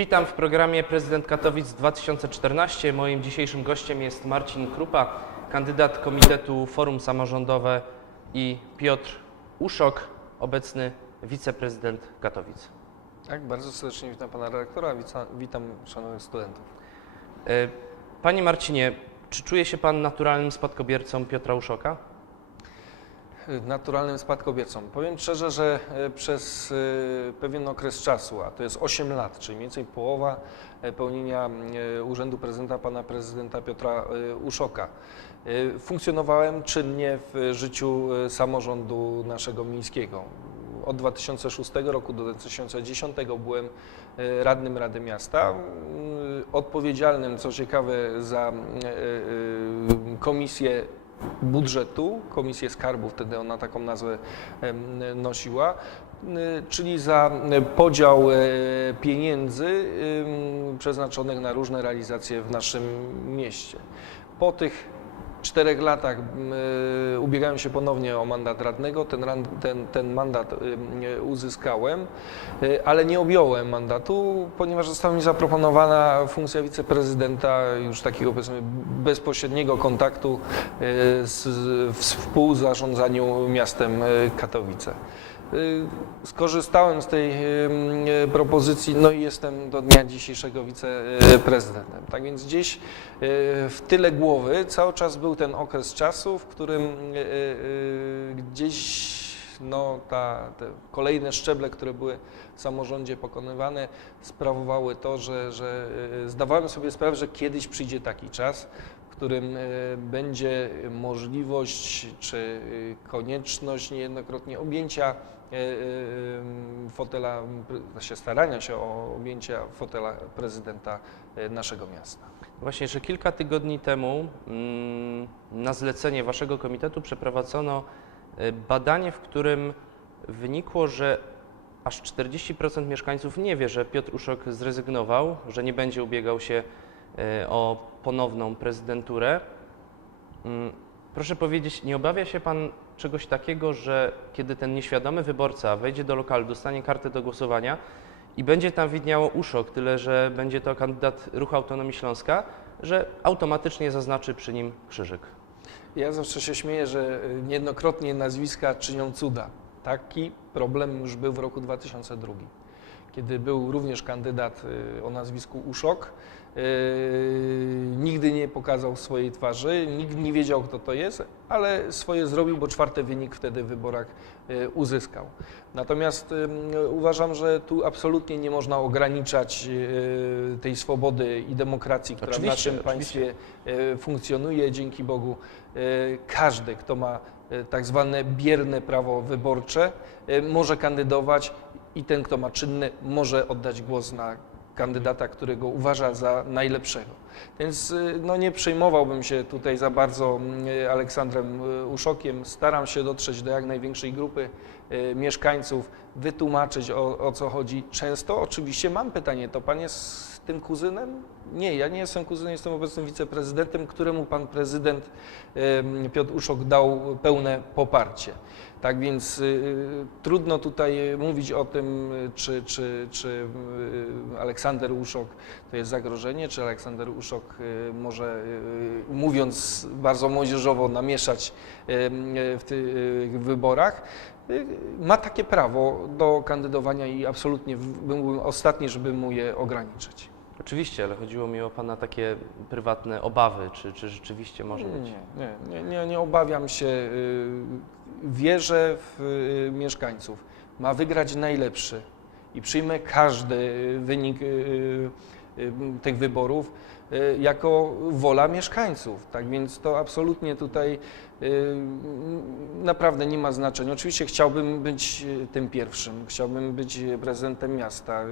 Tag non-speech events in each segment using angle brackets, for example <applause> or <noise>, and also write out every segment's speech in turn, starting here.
Witam w programie Prezydent Katowic 2014. Moim dzisiejszym gościem jest Marcin Krupa, kandydat Komitetu Forum Samorządowe i Piotr Uszok, obecny wiceprezydent Katowic. Tak, bardzo serdecznie witam pana redaktora, witam, witam szanownych studentów. E, Panie Marcinie, czy czuje się Pan naturalnym spadkobiercą Piotra Uszoka? Naturalnym spadkobiercą. Powiem szczerze, że e, przez e, pewien okres czasu, a to jest 8 lat, czyli mniej więcej połowa e, pełnienia e, urzędu prezydenta pana prezydenta Piotra e, Uszoka, funkcjonowałem czynnie w życiu samorządu naszego miejskiego. Od 2006 roku do 2010 byłem radnym Rady Miasta, odpowiedzialnym, co ciekawe, za komisję budżetu, Komisję Skarbu, wtedy ona taką nazwę nosiła, y, czyli za y, podział e, pieniędzy przeznaczonych na różne realizacje w naszym mieście. Po tych czterech latach y, ubiegałem się ponownie o mandat radnego, ten, ten, ten mandat y, uzyskałem, y, ale nie objąłem mandatu, ponieważ została mi zaproponowana funkcja wiceprezydenta, już takiego bezpośredniego kontaktu z, w współzarządzaniu miastem Katowice. Y, Skorzystałem z tej y, propozycji, no i jestem do dnia dzisiejszego wiceprezydentem. Tak więc gdzieś y, w tyle głowy cały czas był ten okres czasu, w którym y, y, gdzieś no, ta, te kolejne szczeble, które były w samorządzie pokonywane, sprawowały to, że, że y, zdawałem sobie sprawę, że kiedyś przyjdzie taki czas, w którym y, będzie możliwość czy y, konieczność niejednokrotnie objęcia y, y, fotela, pre- znaczy starania się o objęcie fotela prezydenta y, naszego miasta. Właśnie, że kilka tygodni temu mm, na zlecenie Waszego komitetu przeprowadzono e, badanie, w którym wynikło, że aż 40% mieszkańców nie wie, że Piotr Uszok zrezygnował, że nie będzie ubiegał się e, o ponowną prezydenturę. Mm, Proszę powiedzieć, nie obawia się Pan czegoś takiego, że kiedy ten nieświadomy wyborca wejdzie do lokalu, dostanie kartę do głosowania i będzie tam widniało Uszok, tyle że będzie to kandydat Ruchu Autonomii Śląska, że automatycznie zaznaczy przy nim krzyżyk? Ja zawsze się śmieję, że y, niejednokrotnie nazwiska czynią cuda. Taki problem już był w roku 2002, kiedy był również kandydat y, o nazwisku Uszok. Nigdy nie pokazał swojej twarzy, nikt nie wiedział, kto to jest, ale swoje zrobił, bo czwarty wynik wtedy w wyborach y, uzyskał. Natomiast uważam, że tu absolutnie nie można ograniczać y, tej swobody i demokracji, która Oczywiście, w naszym oczywiście. państwie e, funkcjonuje. Dzięki Bogu e, każdy, kto ma e, tak zwane bierne prawo wyborcze, e, może kandydować i ten, kto ma czynne, może oddać głos na kandydata, którego uważa za najlepszego. Więc e, no, nie przejmowałbym się tutaj za bardzo mm, Aleksandrem e, Uszokiem. Staram się dotrzeć do jak największej grupy e, mieszkańców, wytłumaczyć o, o co chodzi. Często oczywiście mam pytanie, to pan jest tym kuzynem? Nie, ja nie jestem kuzynem, jestem obecnym wiceprezydentem, któremu pan prezydent Piotr Uszok dał pełne poparcie. Tak więc y, trudno tutaj mówić o tym, y, czy, czy, czy y, Aleksander Uszok to jest zagrożenie, czy Aleksander Uszok y, może, y, mówiąc bardzo młodzieżowo, namieszać w tych wyborach. Y, Ma takie prawo do kandydowania i absolutnie byłbym ostatni, żeby mu je ograniczyć. Oczywiście, ale chodziło mi o Pana takie prywatne obawy, czy, czy rzeczywiście może być. Nie, nie, nie, nie, nie obawiam się. y, Wierzę w y, mieszkańców. Ma wygrać najlepszy i przyjmę każdy wynik y, tych wyborów jako wola mieszkańców. Tak więc to absolutnie tutaj y, naprawdę nie ma znaczenia. Oczywiście chciałbym być y, tym pierwszym, chciałbym być prezydentem miasta. Y,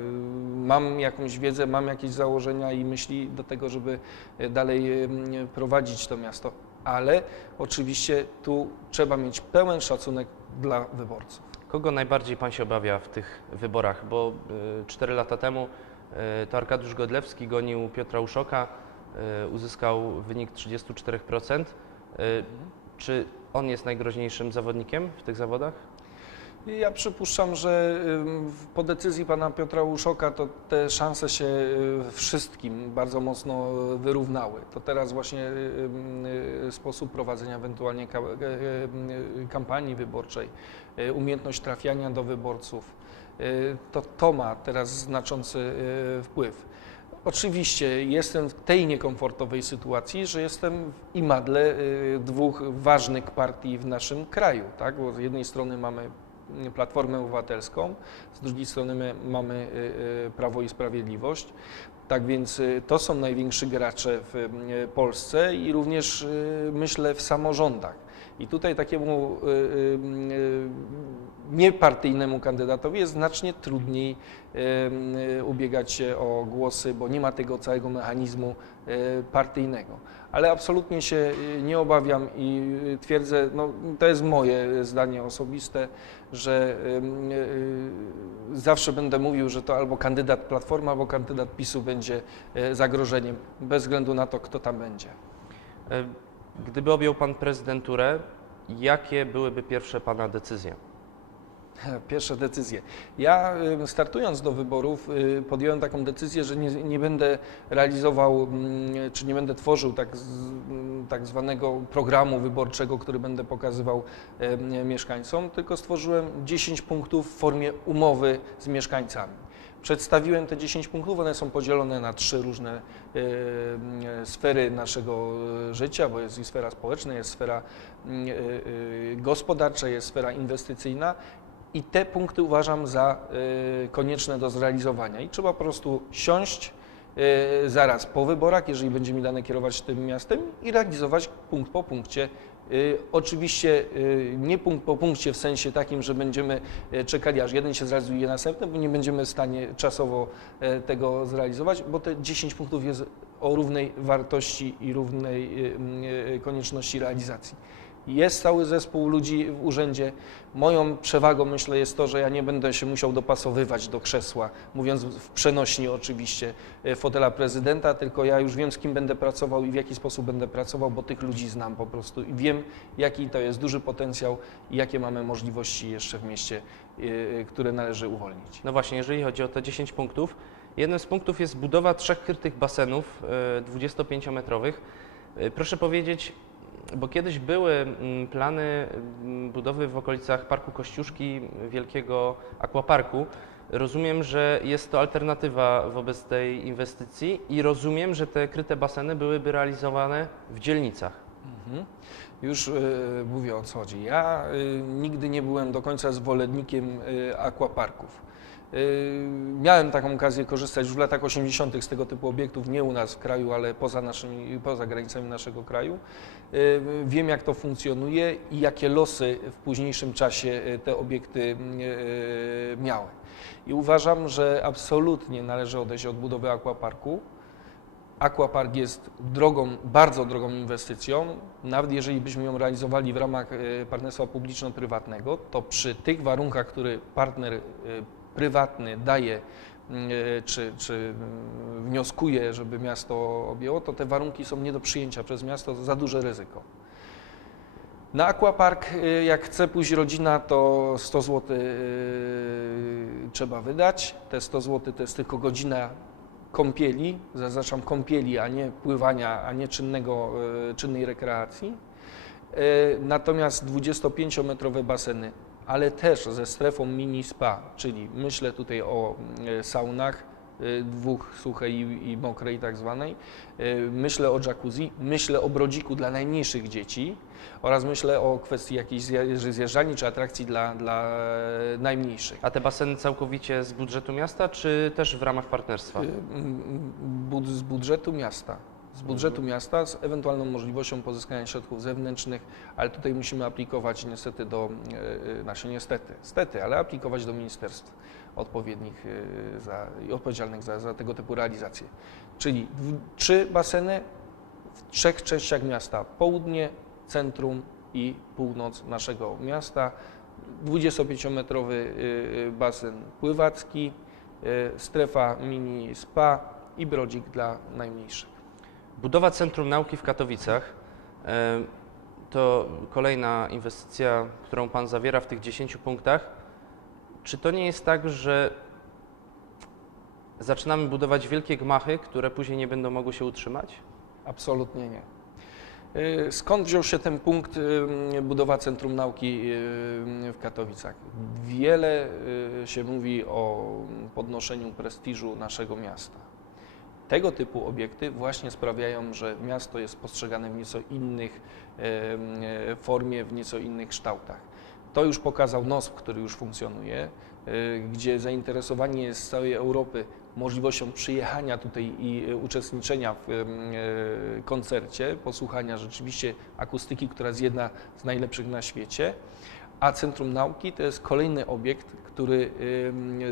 Mam jakąś wiedzę, mam jakieś założenia i myśli do tego, żeby y, dalej y, prowadzić to miasto, ale oczywiście tu trzeba mieć pełen szacunek dla wyborców. Kogo najbardziej Pan się obawia w tych wyborach? Bo y, 4 lata temu y, to Arkadiusz Godlewski gonił Piotra Uszoka, y, uzyskał wynik 34%. Y, czy on jest najgroźniejszym zawodnikiem w tych zawodach? Ja przypuszczam, że po decyzji pana Piotra Uszoka to te szanse się wszystkim bardzo mocno wyrównały. To teraz właśnie sposób prowadzenia ewentualnie ka- kampanii wyborczej, umiejętność trafiania do wyborców, to to ma teraz znaczący y, wpływ. Oczywiście jestem w tej niekomfortowej sytuacji, że jestem w imadle y, dwóch ważnych partii w naszym kraju. Tak? Bo z jednej strony mamy Platformę Obywatelską, z drugiej strony my mamy y, y, Prawo i Sprawiedliwość. Tak więc y, to są najwięksi gracze w y, Polsce i również y, myślę w samorządach. I tutaj takiemu y, y, y, niepartyjnemu kandydatowi jest znacznie trudniej ubiegać się o głosy, bo nie ma tego całego mechanizmu partyjnego. Ale absolutnie się nie obawiam i twierdzę, no, to jest moje zdanie osobiste, że zawsze będę mówił, że to albo kandydat Platformy, albo kandydat PiSu będzie y, zagrożeniem, bez względu na to, kto tam będzie. Gdyby objął Pan prezydenturę, jakie byłyby pierwsze Pana decyzje? <laughs> Pierwsze decyzje. Ja startując do wyborów y, podjąłem taką decyzję, że nie, nie będę realizował, mm, czy nie będę tworzył tak, mm, tak zwanego programu wyborczego, który będę pokazywał mieszkańcom, tylko stworzyłem 10 punktów w formie umowy z mieszkańcami. Przedstawiłem te 10 punktów, one są podzielone na trzy różne e, m, sfery naszego e, życia, bo jest i sfera społeczna, jest sfera e, e, gospodarcza, jest sfera inwestycyjna i te punkty uważam za konieczne do zrealizowania. I trzeba po prostu siąść zaraz po wyborach, jeżeli będzie mi dane kierować tym miastem i realizować punkt po punkcie. Y, Oczywiście y, nie punkt po punkcie w sensie takim, że będziemy y, czekali, aż jeden się zrealizuje następny, bo nie będziemy w stanie czasowo y, tego zrealizować, bo te 10 punktów jest o równej wartości i równej konieczności realizacji. Jest cały zespół ludzi w urzędzie. Moją przewagą myślę jest to, że ja nie będę się musiał dopasowywać do krzesła, mówiąc w przenośni oczywiście e, fotela prezydenta, tylko ja już wiem z kim będę pracował i w jaki sposób będę pracował, bo tych ludzi znam po prostu i wiem jaki to jest duży potencjał i jakie mamy możliwości jeszcze w mieście, e, które należy uwolnić. No właśnie, jeżeli chodzi o te 10 punktów, jednym z punktów jest budowa trzech krytych basenów e, 25-metrowych. E, Proszę powiedzieć, bo kiedyś były mm, plany mm, budowy w okolicach Parku Kościuszki, wielkiego aquaparku. Rozumiem, że jest to alternatywa wobec tej inwestycji i rozumiem, że te kryte baseny byłyby realizowane w dzielnicach. Mhm. Już y, mówię o co chodzi. Ja y, nigdy nie byłem do końca zwolennikiem y, aquaparków. Y, miałem taką okazję korzystać już w latach 80. z tego typu obiektów, nie u nas w kraju, ale poza, naszymi, poza granicami naszego kraju. Y, wiem, jak to funkcjonuje i jakie losy w późniejszym czasie y, te obiekty miały. I uważam, że absolutnie należy odejść od budowy aquaparku. Aquapark jest drogą, bardzo drogą inwestycją. Nawet jeżeli byśmy ją realizowali w ramach partnerstwa publiczno-prywatnego, to przy tych warunkach, które partner prywatny daje mm, e, czy, czy mm, wnioskuje, żeby miasto objęło, to te warunki są nie do przyjęcia przez miasto, za duże ryzyko. Na aquapark, e, jak chce pójść rodzina, to 100 zł e, trzeba wydać. Te 100 zł to jest tylko godzina kąpieli, zaznaczam kąpieli, a nie pływania, a nie czynnego, czynnej rekreacji. Natomiast 25-metrowe baseny, ale też ze strefą mini spa, czyli myślę tutaj o e, saunach, e, dwóch suchej i, mokrej tak zwanej, e, myślę o jacuzzi, myślę o brodziku dla najmniejszych dzieci oraz myślę o kwestii jakiejś zje- zjeżdżalni czy atrakcji dla, dla najmniejszych. A te baseny całkowicie z budżetu miasta, czy też w ramach partnerstwa? Z budżetu miasta. Z budżetu miasta z ewentualną możliwością pozyskania środków zewnętrznych, ale tutaj musimy aplikować niestety do, y, y, znaczy niestety, stety, ale aplikować do ministerstw odpowiednich y, za, i odpowiedzialnych za, za tego typu realizacje. Czyli trzy baseny w trzech częściach miasta. Południe, centrum i północ naszego miasta. 25-metrowy y, y, basen pływacki, strefa mini spa i brodzik dla najmniejszych. Budowa Centrum Nauki w Katowicach e, to kolejna inwestycja, którą Pan zawiera w tych 10 punktach. Czy to nie jest tak, że zaczynamy budować wielkie gmachy, które później nie będą mogły się utrzymać? Absolutnie nie. Y, Skąd wziął się ten punkt y, budowa Centrum Nauki w Katowicach? Wiele się mówi o podnoszeniu prestiżu naszego miasta. Tego typu obiekty właśnie sprawiają, że miasto jest postrzegane w nieco innych y, formie, w nieco innych kształtach. To już pokazał NOSP, który już funkcjonuje, y, gdzie zainteresowanie jest z całej Europy możliwością przyjechania tutaj i y, uczestniczenia w koncercie, posłuchania rzeczywiście akustyki, która jest jedna z najlepszych na świecie. A Centrum Nauki to jest kolejny obiekt, który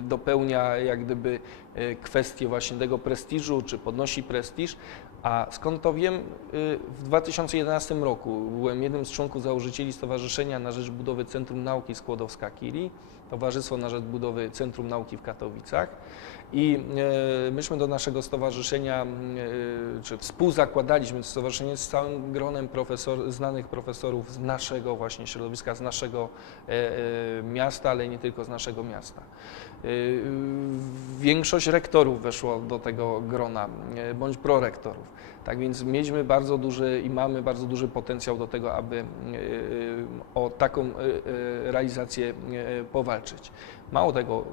dopełnia jak gdyby y, kwestię właśnie tego prestiżu, czy podnosi prestiż. A skąd to wiem? Y, W 2011 roku byłem jednym z członków założycieli Stowarzyszenia na rzecz budowy Centrum Nauki Skłodowska-Kili, Towarzystwo na rzecz budowy Centrum Nauki w Katowicach. I e, myśmy do naszego stowarzyszenia, e, czy współzakładaliśmy stowarzyszenie z całym gronem profesor, znanych profesorów z naszego właśnie środowiska, z naszego e, miasta, ale nie tylko z naszego miasta. Większość rektorów weszło do tego grona, bądź prorektorów. Tak więc mieliśmy bardzo duży i mamy bardzo duży potencjał do tego, aby o taką realizację powalczyć. Mało tego,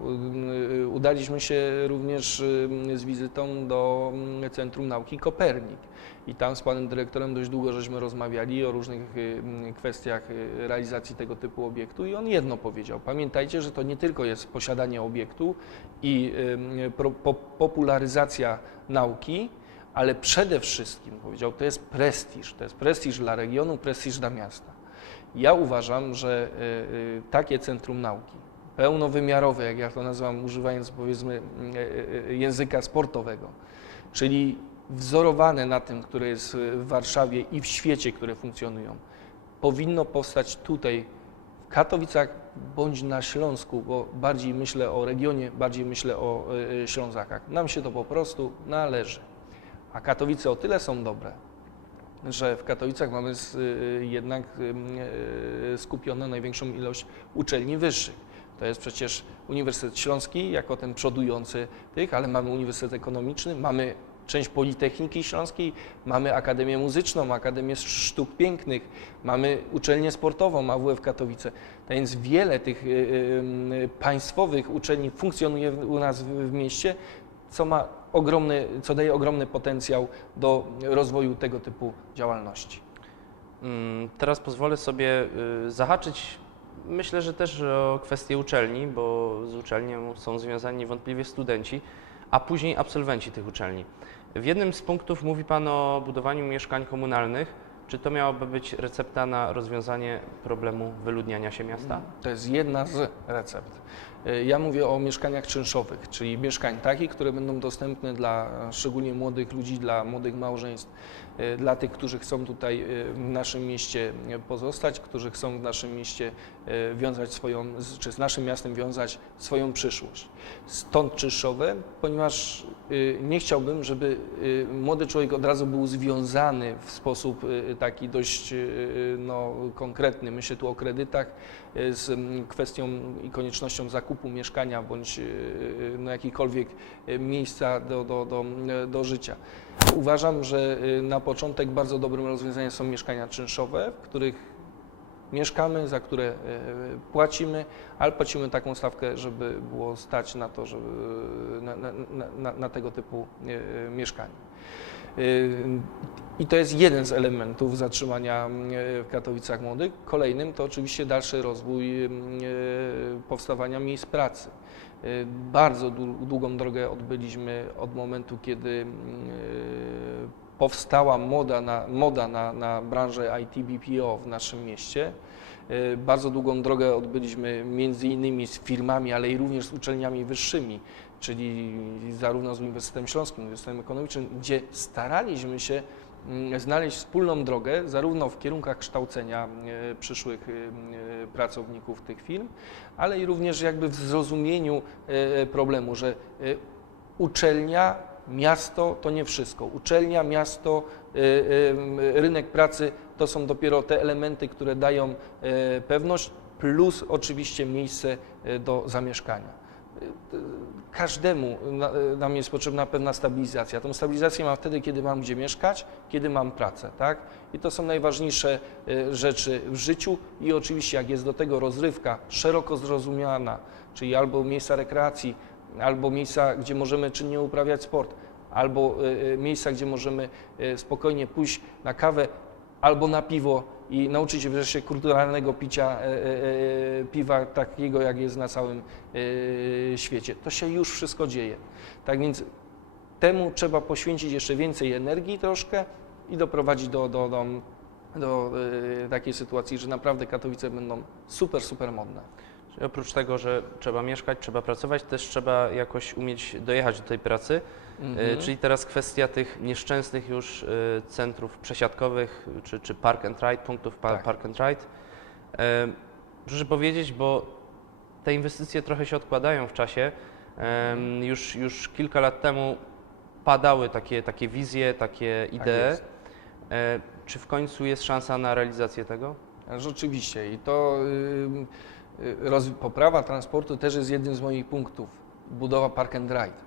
y, udaliśmy się również y, z wizytą do Centrum Nauki Kopernik i tam z panem dyrektorem dość długo żeśmy rozmawiali o różnych y, kwestiach y, realizacji tego typu obiektu i on jedno powiedział. Pamiętajcie, że to nie tylko jest posiadanie obiektu i y, popularyzacja nauki, ale przede wszystkim powiedział, to jest prestiż, to jest prestiż dla regionu, prestiż dla miasta. Ja uważam, że y, y, takie centrum nauki, pełnowymiarowe, jak ja to nazywam, używając powiedzmy y, y, języka sportowego, czyli wzorowane na tym, które jest w Warszawie i w świecie, które funkcjonują, powinno powstać tutaj w Katowicach bądź na Śląsku, bo bardziej myślę o regionie, bardziej myślę o Ślązakach. Nam się to po prostu należy. A Katowice o tyle są dobre, że w Katowicach mamy jednak skupioną największą ilość uczelni wyższych. To jest przecież Uniwersytet Śląski jako ten przodujący tych, ale mamy Uniwersytet Ekonomiczny, mamy część Politechniki Śląskiej, mamy Akademię Muzyczną, Akademię Sztuk Pięknych, mamy uczelnię sportową AWF Katowice. Tak więc wiele tych y, y, y, państwowych uczelni funkcjonuje u nas w, mieście, co ma ogromny, co daje ogromny potencjał do rozwoju tego typu działalności. Mm, Teraz pozwolę sobie zahaczyć, myślę, że też o kwestię uczelni, bo z uczelnią są związani niewątpliwie studenci, a później absolwenci tych uczelni. W jednym z punktów mówi Pan o budowaniu mieszkań komunalnych. Czy to miałaby być recepta na rozwiązanie problemu wyludniania się miasta? To jest jedna z recept. Y, Ja mówię o mieszkaniach czynszowych, czyli mieszkań takich, które będą dostępne dla e, szczególnie młodych ludzi, dla młodych małżeństw, y, dla tych, którzy chcą tutaj y, w naszym mieście pozostać, którzy chcą w naszym mieście wiązać swoją, czy z naszym miastem wiązać swoją przyszłość. Stąd czynszowe, ponieważ nie chciałbym, żeby młody człowiek od razu był związany w sposób taki dość no, konkretny. Myślę tu o kredytach z kwestią i koniecznością zakupu mieszkania bądź y, y, no, jakikolwiek y, miejsca do, do, do, do życia. Uważam, że na początek bardzo dobrym rozwiązaniem są mieszkania czynszowe, w których mieszkamy, za które płacimy, ale płacimy taką stawkę, żeby było stać na to, żeby na, na, na- na, tego typu mieszkanie. Y, I to jest jeden z elementów zatrzymania y, w Katowicach młodych. Kolejnym to oczywiście dalszy rozwój y, powstawania miejsc pracy. Bardzo dłu- długą drogę odbyliśmy od momentu, kiedy powstała moda na, moda na, na branżę IT BPO w naszym mieście. Y, Bardzo długą drogę odbyliśmy między innymi z firmami, ale i również z uczelniami wyższymi, czyli zarówno z Uniwersytetem Śląskim, Uniwersytetem Ekonomicznym, gdzie staraliśmy się mm, znaleźć wspólną drogę zarówno w kierunkach kształcenia e, przyszłych e, e, pracowników tych firm, ale i również jakby w zrozumieniu e, problemu, że e, uczelnia, miasto to nie wszystko. Uczelnia, miasto, e, e, rynek pracy to są dopiero te elementy, które dają e, pewność, plus oczywiście miejsce do zamieszkania. Każdemu na- nam jest potrzebna pewna stabilizacja. Tą stabilizację mam wtedy, kiedy mam gdzie mieszkać, kiedy mam pracę, tak? I to są najważniejsze rzeczy w życiu i oczywiście jak jest do tego rozrywka szeroko zrozumiana, czyli albo miejsca rekreacji, albo miejsca, gdzie możemy czynnie uprawiać sport, albo e, e, miejsca, gdzie możemy e, spokojnie pójść na kawę albo na piwo i nauczyć się wreszcie kulturalnego picia piwa takiego, jak jest na całym świecie. To się już wszystko dzieje. Tak więc temu trzeba poświęcić jeszcze więcej energii troszkę i doprowadzić do, do, do, do takiej sytuacji, że naprawdę Katowice będą super, super modne. Czyli oprócz tego, że trzeba mieszkać, trzeba pracować, też trzeba jakoś umieć dojechać do tej pracy. E, Mhm. Czyli teraz kwestia tych nieszczęsnych już e, centrów przesiadkowych, czy, czy park and ride, punktów pa, Tak. park and ride. E, Proszę powiedzieć, bo te inwestycje trochę się odkładają w czasie. Em, Już, już kilka lat temu padały takie, takie wizje, takie idee. jest. E, Czy w końcu jest szansa na realizację tego? Rzeczywiście i to poprawa transportu też jest jednym z moich punktów. Budowa park and ride,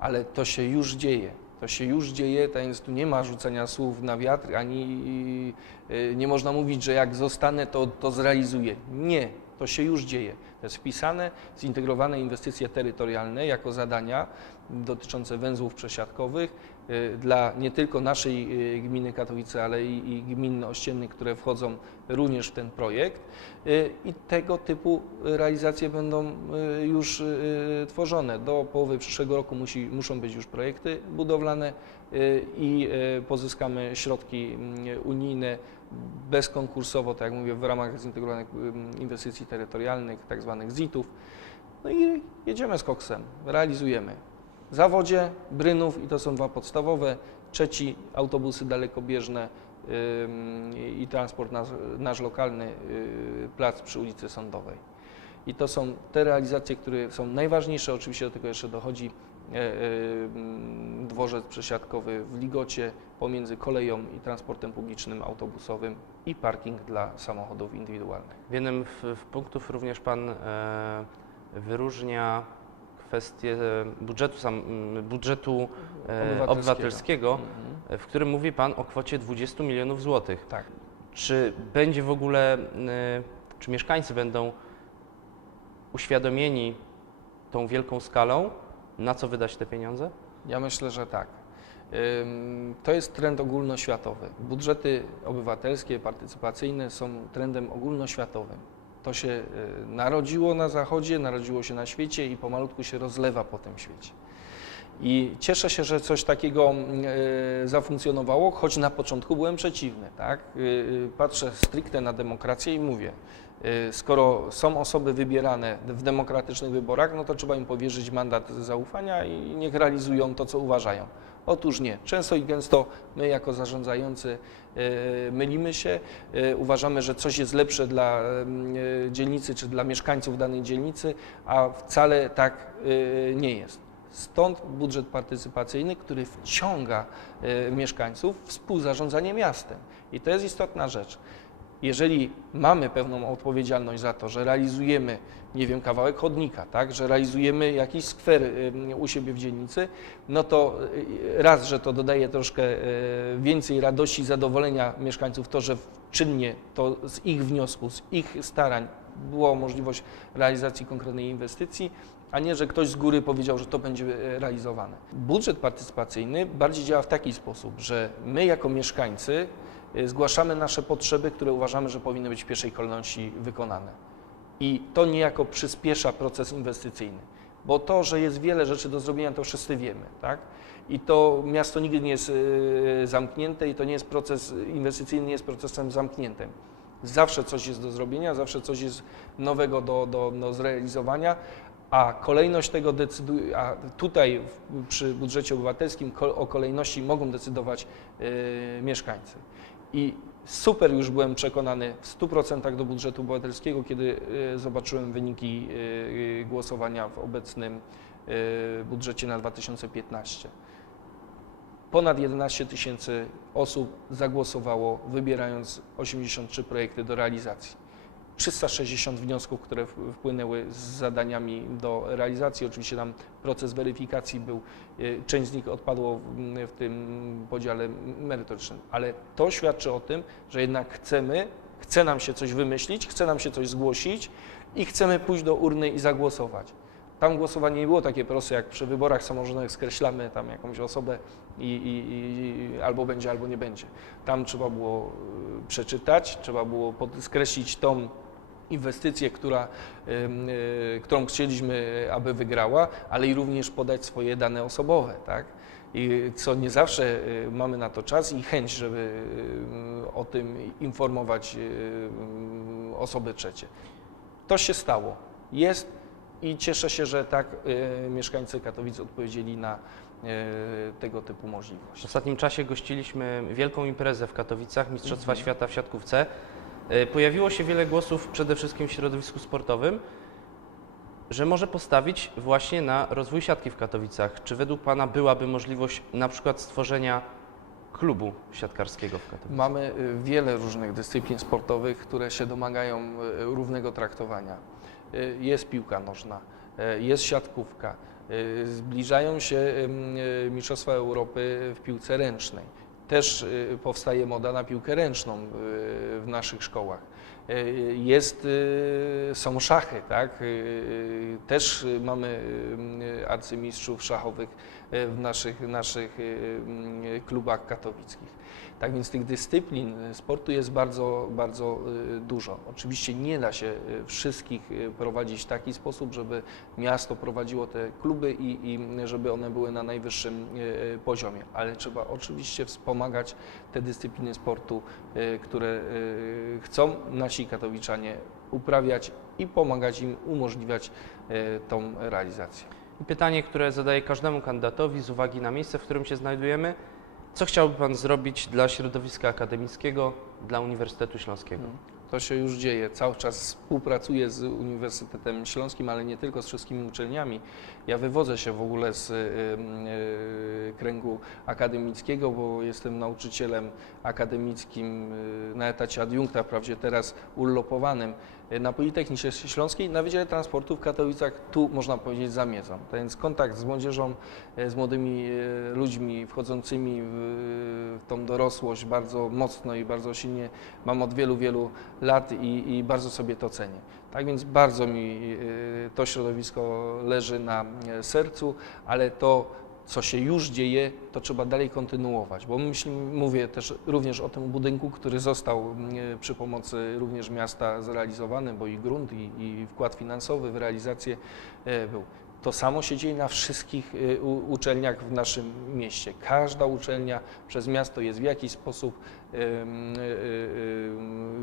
ale to się już dzieje. To się już dzieje, tak więc tu nie ma rzucania słów na wiatr, ani y, nie można mówić, że jak zostanę, to, to zrealizuję. Nie, to się już dzieje. To jest wpisane, zintegrowane inwestycje terytorialne jako zadania dotyczące węzłów przesiadkowych y, dla nie tylko naszej y, gminy Katowice, ale i, i gmin ościennych, które wchodzą również w ten projekt. Y, I tego typu realizacje będą y, już y, tworzone. Do połowy przyszłego roku musi, muszą być już projekty budowlane y, i y, pozyskamy środki mm, unijne bezkonkursowo, tak jak mówię, w ramach zintegrowanych inwestycji terytorialnych, tak zwanych ZIT-ów. No i jedziemy z koksem, realizujemy. Zawodzie Brynów i to są dwa podstawowe, trzeci autobusy dalekobieżne i transport nasz, nasz lokalny y, plac przy ulicy Sądowej. I to są te realizacje, które są najważniejsze. Oczywiście do tego jeszcze dochodzi e, e, dworzec przesiadkowy w Ligocie pomiędzy koleją i transportem publicznym autobusowym i parking dla samochodów indywidualnych. W jednym w punktów również Pan e, wyróżnia kwestię budżetu, sam, budżetu e, obywatelskiego, Mhm. w którym mówi Pan o kwocie 20 milionów złotych. Tak. Czy będzie w ogóle, e, czy mieszkańcy będą uświadomieni tą wielką skalą, na co wydać te pieniądze? Ja myślę, że tak. To jest trend ogólnoświatowy. Budżety obywatelskie, partycypacyjne są trendem ogólnoświatowym. To się y, narodziło na Zachodzie, narodziło się na świecie i pomalutku się rozlewa po tym świecie. I cieszę się, że coś takiego y, zafunkcjonowało, choć na początku byłem przeciwny. Tak? Y, Patrzę stricte na demokrację i mówię, skoro są osoby wybierane w demokratycznych wyborach, no to trzeba im powierzyć mandat zaufania i niech realizują to, co uważają. Otóż nie. Często i gęsto my jako zarządzający y, mylimy się, y, uważamy, że coś jest lepsze dla y, dzielnicy czy dla mieszkańców danej dzielnicy, a wcale tak nie jest. Stąd budżet partycypacyjny, który wciąga mieszkańców w współzarządzanie miastem. I to jest istotna rzecz. Jeżeli mamy pewną odpowiedzialność za to, że realizujemy, nie wiem, kawałek chodnika, tak, że realizujemy jakiś skwer u siebie w dzielnicy, no to y, raz, że to dodaje troszkę y, więcej radości i zadowolenia mieszkańców, to, że czynnie to z ich wniosku, z ich starań była możliwość realizacji konkretnej inwestycji, a nie, że ktoś z góry powiedział, że to będzie e, realizowane. Budżet partycypacyjny bardziej działa w taki sposób, że my jako mieszkańcy e, zgłaszamy nasze potrzeby, które uważamy, że powinny być w pierwszej kolejności wykonane. I to niejako przyspiesza proces inwestycyjny. Bo to, że jest wiele rzeczy do zrobienia, to wszyscy wiemy, tak? I to miasto nigdy nie jest e, zamknięte i to nie jest proces inwestycyjny, nie jest procesem zamkniętym. Zawsze coś jest do zrobienia, zawsze coś jest nowego do, do, do zrealizowania, a kolejność tego decyduje, a tutaj przy budżecie obywatelskim o kolejności mogą decydować e, mieszkańcy. I super już byłem przekonany w 100% do budżetu obywatelskiego, kiedy e, zobaczyłem wyniki e, głosowania w obecnym e, budżecie na 2015. Ponad 11 tysięcy osób zagłosowało, wybierając 83 projekty do realizacji. 360 wniosków, które wpłynęły z zadaniami do realizacji. Oczywiście tam proces weryfikacji był, y, część z nich odpadło w, tym podziale merytorycznym, ale to świadczy o tym, że jednak chcemy, chce nam się coś wymyślić, chce nam się coś zgłosić i chcemy pójść do urny i zagłosować. Tam głosowanie nie było takie proste, jak przy wyborach samorządowych skreślamy tam jakąś osobę i, i, i albo będzie, albo nie będzie. Tam trzeba było y, przeczytać, trzeba było skreślić tą inwestycję, która, y, którą chcieliśmy, aby wygrała, ale i również podać swoje dane osobowe, tak? I co nie zawsze y, mamy na to czas i chęć, żeby y, o tym informować y, osoby trzecie. To się stało. Jest i cieszę się, że tak mieszkańcy Katowic odpowiedzieli na tego typu W możliwość. ostatnim czasie gościliśmy wielką imprezę w Katowicach, Mistrzostwa Mhm. Świata w siatkówce. Y, Pojawiło się wiele głosów, przede wszystkim w środowisku sportowym, że może postawić właśnie na rozwój siatki w Katowicach. Czy według Pana byłaby możliwość na przykład stworzenia klubu siatkarskiego w Katowicach? Mamy y, wiele różnych dyscyplin sportowych, które się domagają y, równego traktowania. Y, Jest piłka nożna, jest siatkówka, zbliżają się Mistrzostwa Europy w piłce ręcznej. Też y, powstaje moda na piłkę ręczną y, w naszych szkołach. Y, Jest, są szachy, tak? Też mamy arcymistrzów szachowych w naszych, naszych y, y, klubach katowickich. Tak więc tych dyscyplin sportu jest bardzo, bardzo dużo. Oczywiście nie da się wszystkich prowadzić w taki sposób, żeby miasto prowadziło te kluby i, i żeby one były na najwyższym poziomie, ale trzeba oczywiście wspomagać te dyscypliny sportu, które chcą nasi katowiczanie uprawiać i pomagać im umożliwiać tą realizację. Pytanie, które zadaję każdemu kandydatowi z uwagi na miejsce, w którym się znajdujemy. Co chciałby Pan zrobić dla środowiska akademickiego, dla Uniwersytetu Śląskiego? To się już dzieje. Cały czas współpracuję z Uniwersytetem Śląskim, ale nie tylko z wszystkimi uczelniami. Ja wywodzę się w ogóle z y, y, kręgu akademickiego, bo jestem nauczycielem akademickim y, na etacie adiunkta, wprawdzie teraz urlopowanym na Politechnice Śląskiej, na Wydziale Transportu w Katowicach, tu można powiedzieć za miedzą. Tak więc kontakt z młodzieżą, y, z młodymi y, ludźmi wchodzącymi w, tą dorosłość bardzo mocno i bardzo silnie mam od wielu, wielu lat i, i bardzo sobie to cenię. Tak więc bardzo mi y, to środowisko leży na y, sercu, ale to, co się już dzieje, to trzeba dalej kontynuować, bo myślę, mówię też również o tym budynku, który został y, przy pomocy również miasta zrealizowany, bo i grunt, i, i wkład finansowy w realizację y, był. To samo się dzieje na wszystkich u- uczelniach w naszym mieście. Każda uczelnia przez miasto jest w jakiś sposób,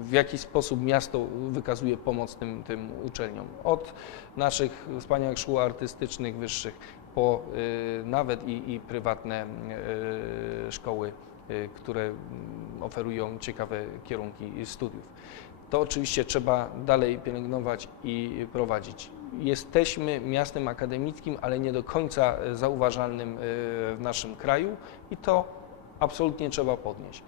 w jakiś sposób miasto wykazuje pomoc tym, tym uczelniom. Od naszych wspaniałych szkół artystycznych wyższych po y, nawet i, i prywatne y, szkoły, y, które mm, oferują ciekawe kierunki studiów. To oczywiście trzeba dalej pielęgnować i prowadzić. Jesteśmy miastem akademickim, ale nie do końca zauważalnym w naszym kraju i to absolutnie trzeba podnieść.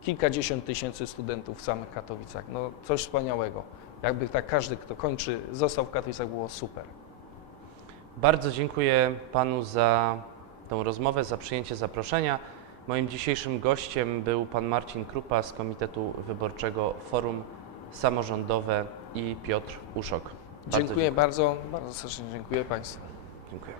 Kilkadziesiąt tysięcy studentów w samych Katowicach, no coś wspaniałego. Jakby tak każdy, kto kończy, został w Katowicach, było super. Bardzo dziękuję Panu za tą rozmowę, za przyjęcie zaproszenia. Moim dzisiejszym gościem był Pan Marcin Krupa z Komitetu Wyborczego Forum Samorządowe i Piotr Uszok. Bardzo Dziękuję bardzo, bardzo serdecznie dziękuję Państwu. Dziękuję.